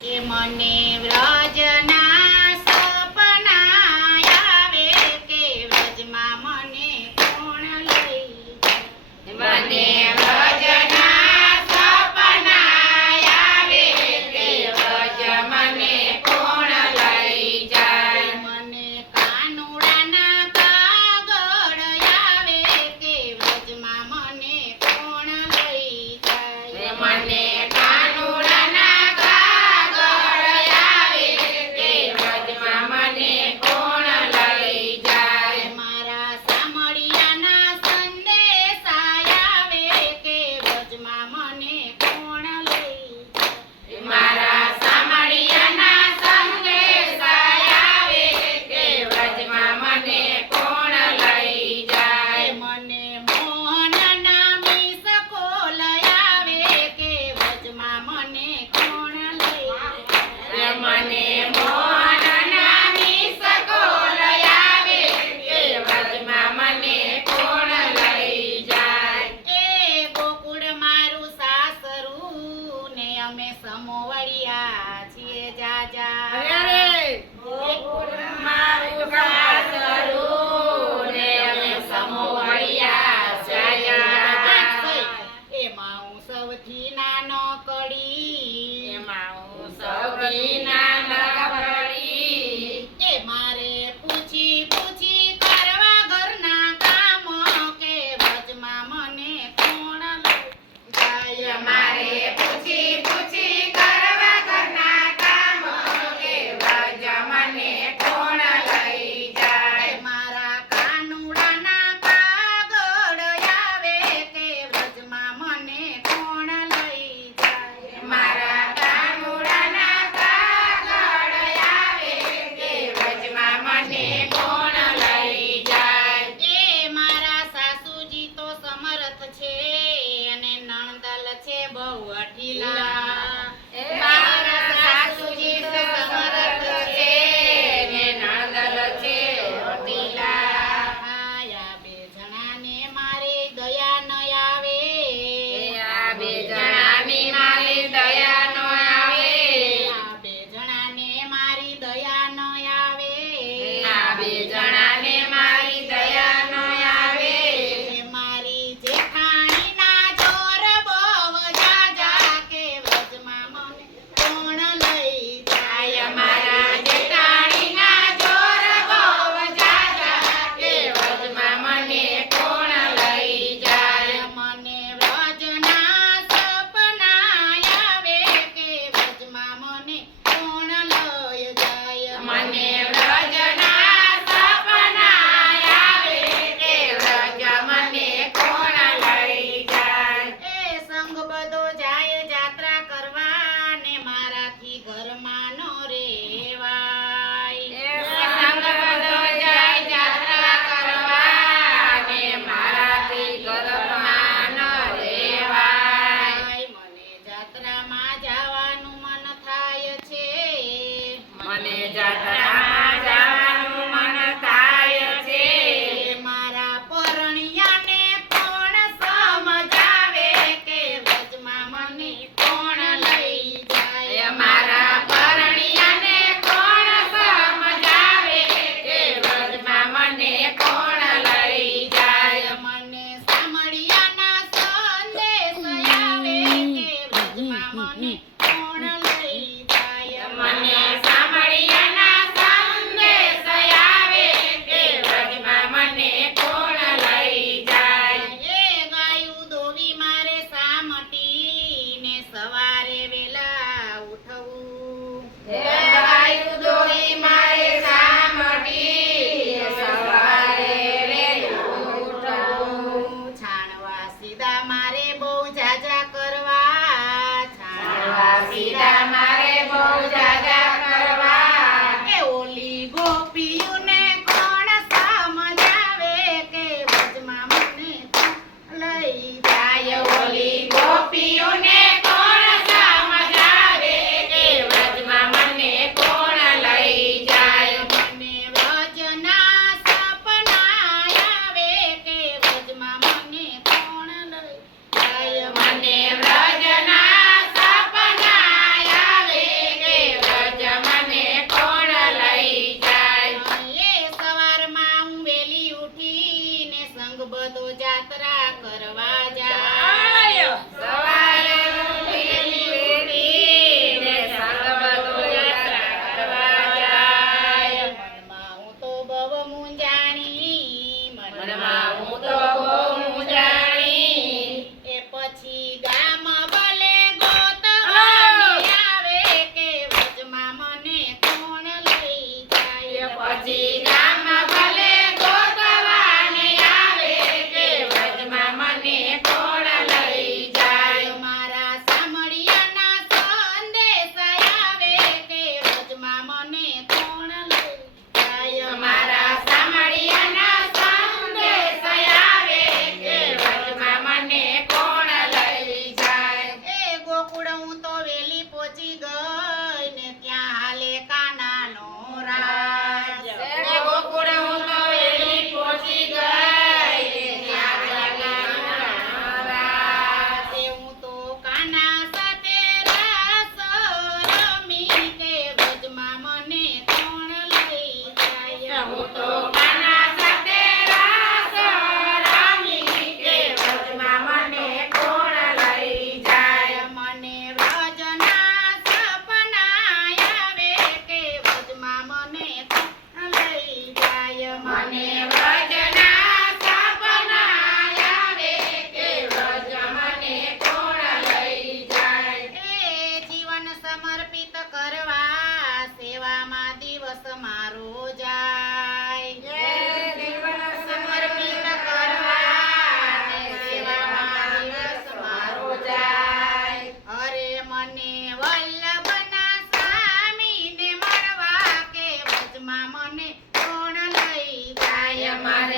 કે મને વ્રજના સપના આવે કે વ્રજમાં મને કોણ લઈ જાય મને વ્રજના સપના આવે કે વ્રજ મને કોણ લઈ જાય મને કાનુડાના કાગળ આવે કે વ્રજમાં મને કોણ લઈ જાય મને સમોવળિયા છીએ જાજા ગોકુળ મારું સાસરું ને અમે સમોવળિયા જાજા એમાં હું સૌથી નાનો કડી એ મારે પૂછી કરવા ઘરના કામ કે વચમાં મને કોણ લઈ જાય મારે પૂછી બહુ અઠીલા મારા સાસુજી સમરથ છે ને નણંદલ છે અઠીલા આ બે જણાને મારે દયા ન આવે આ બે જણાની મારી દયા ન આવે આ બે જણાને મારી દયા ન આવે આ બે જણાને મારી દયા ન આવે મારી જેઠાણી ના જોર જાત્રામાં જવાનું મન થાય છે મારા પરણિયાને કોણ સમજાવે કે વ્રજમાં મને કોણ લઈ જાય મારા પરણિયાને કોણ સમજાવે કે વ્રજમાં મને કોણ લઈ જાય મને સામળિયાના સંદેશ આવે કે વ્રજમાં મને કોણ લઈ જાય મને સામળિયાના અમારે